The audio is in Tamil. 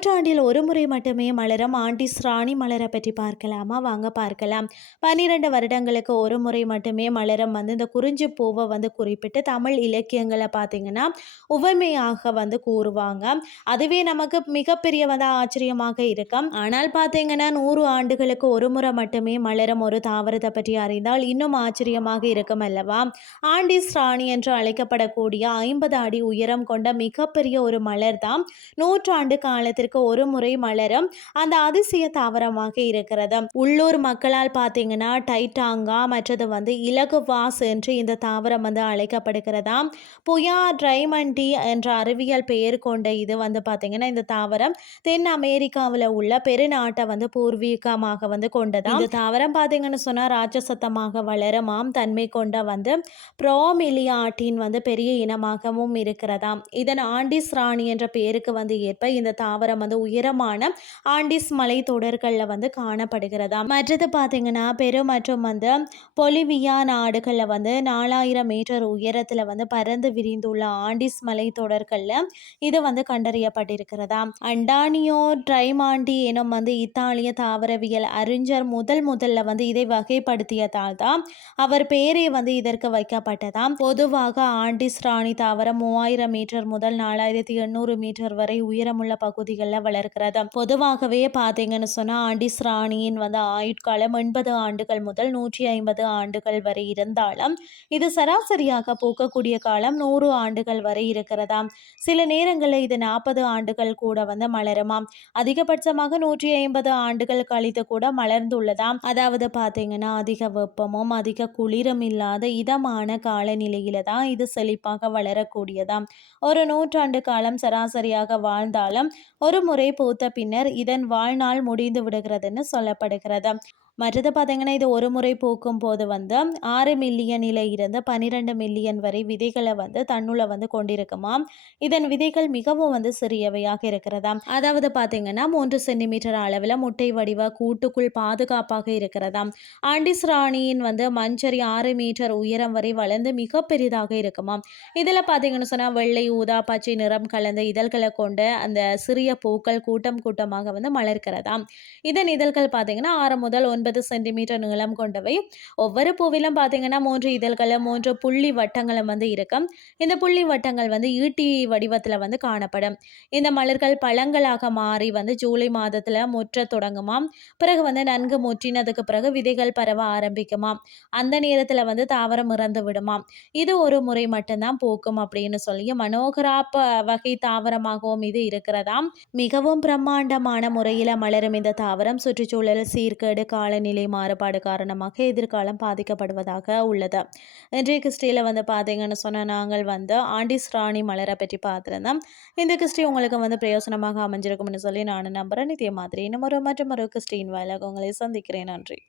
நூற்றாண்டில் ஒரு முறை மட்டுமே மலரும். ஆண்டிஸ் ராணி மலரை பற்றி பார்க்கலாமா? வாங்க பார்க்கலாம். பன்னிரெண்டு வருடங்களுக்கு ஒரு முறை மட்டுமே மலரம் வந்து இந்த குறிஞ்சி பூவை வந்து குறிப்பிட்டு தமிழ் இலக்கியங்களை பார்த்தீங்கன்னா உவமையாக வந்து கூறுவாங்க. அதுவே நமக்கு மிகப்பெரிய வந்து ஆச்சரியமாக இருக்கும். ஆனால் பார்த்தீங்கன்னா நூறு ஆண்டுகளுக்கு ஒரு முறை மட்டுமே மலரும் ஒரு தாவரத்தை பற்றி அறிந்தால் இன்னும் ஆச்சரியமாக இருக்கும் அல்லவா? ஆண்டிஸ் ராணி என்று அழைக்கப்படக்கூடிய ஐம்பது அடி உயரம் கொண்ட மிகப்பெரிய ஒரு மலர் தான் நூற்றாண்டு காலத்திற்கு ஒரு முறை மலரும். அந்த அதிசய தாவரமாக இருக்கிறது. உள்ளூர் மக்களால் பார்த்தீங்கன்னா டைட்டாங்கா மற்றது வந்து இலகுவாஸ் என்று இந்த தாவரம் வந்து அழைக்கப்படுகிறதா? புயா ட்ரைமண்டி என்ற அறிவியல் பெயர் கொண்ட இது வந்து பார்த்தீங்கன்னா இந்த தாவரம் தென் அமெரிக்காவில் உள்ள பெருநாட்டை வந்து பூர்வீகமாக வந்து கொண்டதா? இந்த தாவரம் பார்த்தீங்கன்னு சொன்னால் ராட்சசத்தமாக ஆம் தன்மை கொண்ட வந்து ப்ரோமிலியாட்டின் வந்து பெரிய இனமாகவும் இருக்கிறதாம் இதன் ஆண்டிஸ் ராணி என்ற பெயருக்கு வந்து ஏற்ப இந்த தாவரம் வந்து உயரமான ஆண்டிஸ் மலை தொடர்களில் வந்து காணப்படுகிறதா. மற்றது பார்த்தீங்கன்னா பெரு மற்றும் வந்து பொலிவியா நாடுகளில் வந்து நாலாயிரம் மீட்டர் உயரத்தில் வந்து பறந்து விரிந்துள்ள ஆண்டிஸ் மலை தொடர்களில் இது வந்து கண்டறியப்பட்டிருக்கிறதா. அண்டானியோ ட்ரைமாண்டி எனும் வந்து இத்தாலிய தாவரவியல் அறிஞர் முதல் முதல்ல வந்து இதை வகைப்படுத்தியதால் தான் அவர் பேரே வந்து இதற்கு வைக்கப்பட்டதாம் பொதுவாக ஆண்டிஸ் ராணி தாவரம் மூவாயிரம் மீட்டர் முதல் நாலாயிரத்தி எண்ணூறு மீட்டர் வரை உயரமுள்ள பகுதிகளில் வளர்கிறது பொதுவாகவே பார்த்தீங்கன்னு சொன்னால் ஆண்டிஸ் ராணியின் வந்து ஆயுட்காலம் எண்பது ஆண்டுகள் முதல் நூற்றி ஐம்பது ஆண்டுகள் வரை இருந்தாலும் இது சராசரியாக பூக்கக்கூடிய காலம் நூறு ஆண்டுகள் வரை இருக்கிறதாம். சில நேரங்களில் இது நாற்பது ஆண்டுகள் கூட வந்து மலருமாம். அதிகபட்சமாக நூற்றி ஐம்பது ஆண்டுகள் கழித்து கூட மலர்ந்துள்ளதாம். அதாவது பார்த்தீங்கன்னா அதிக வெப்பமும் அதிக குளிரும் இல்லாத இதமான காலநிலையில தான் இது செழிப்பாக வளரக்கூடியதாம். ஒரு நூற்றாண்டு காலம் சராசரியாக வாழ்ந்தாலும் ஒரு முறை பூத்த பின்னர் இதன் வாழ்நாள் முடிந்து விடுகிறதுன்னு சொல்லப்படுகிறது. மற்றது பார்த்தீங்கன்னா இது ஒரு முறை பூக்கும் போது வந்து ஆறு மில்லியனில் இருந்து பன்னிரெண்டு மில்லியன் வரை விதைகளை வந்து தன்னுள்ள வந்து கொண்டிருக்குமா? இதன் விதைகள் மிகவும் வந்து சிறியவையாக இருக்கிறதா? அதாவது பார்த்தீங்கன்னா மூன்று சென்டிமீட்டர் அளவில் முட்டை வடிவ கூட்டுக்குள் பாதுகாப்பாக இருக்கிறதா? ஆண்டிஸ் ராணியின் வந்து மஞ்சரி ஆறு மீட்டர் உயரம் வரை வளர்ந்து மிக பெரிதாக இருக்குமா? இதில் பார்த்தீங்கன்னு சொன்னால் வெள்ளை ஊதா பச்சை நிறம் கலந்த இதழ்களை கொண்ட அந்த சிறிய பூ பூக்கள் கூட்டம் கூட்டமாக வந்து மலர்கிறதாம் இதன் இதழ்கள் பார்த்தீங்கன்னா ஆறு முதல் ஒன்பது ஒன்பது சென்டிமீட்டர் நீளம் கொண்டவை. ஒவ்வொரு பூவிலும் பார்த்தீங்கன்னா மூன்று இதழ்களும் மூன்று புள்ளி வட்டங்களும் வந்து இருக்கும். இந்த புள்ளி வட்டங்கள் வந்து ஈட்டி வடிவத்தில் வந்து காணப்படும். இந்த மலர்கள் பழங்களாக மாறி வந்து ஜூலை மாதத்தில் முற்ற தொடங்குமாம். பிறகு வந்து நன்கு முற்றினதுக்கு பிறகு விதைகள் பரவ ஆரம்பிக்குமாம். அந்த நேரத்தில் வந்து தாவரம் இறந்து விடுமாம். இது ஒரு முறை மட்டும்தான் பூக்கும் அப்படின்னு சொல்லி மனோகராப்ப வகை தாவரமாகவும் இது இருக்கிறதாம். மிகவும் பிரம்மாண்டமான முறையில் மலரும் இந்த தாவரம் சுற்றுச்சூழல் சீர்கேடு காலநிலை மாறுபாடு காரணமாக எதிர்காலம் பாதிக்கப்படுவதாக உள்ளது. இன்றைய கிறிஸ்டியில் வந்து பார்த்தீங்கன்னு சொன்னால் நாங்கள் வந்து ஆண்டிஸ் ராணி மலரை பற்றி பார்த்துருந்தோம். இந்த கிறிஸ்டி உங்களுக்கு வந்து பிரயோசனமாக அமைஞ்சிருக்கும்னு சொல்லி நான் நம்புகிறேன் இதே மாதிரி இன்னும் ஒரு மற்றும் ஒரு கிறிஸ்டின் வாயிலாக உங்களை சந்திக்கிறேன். நன்றி.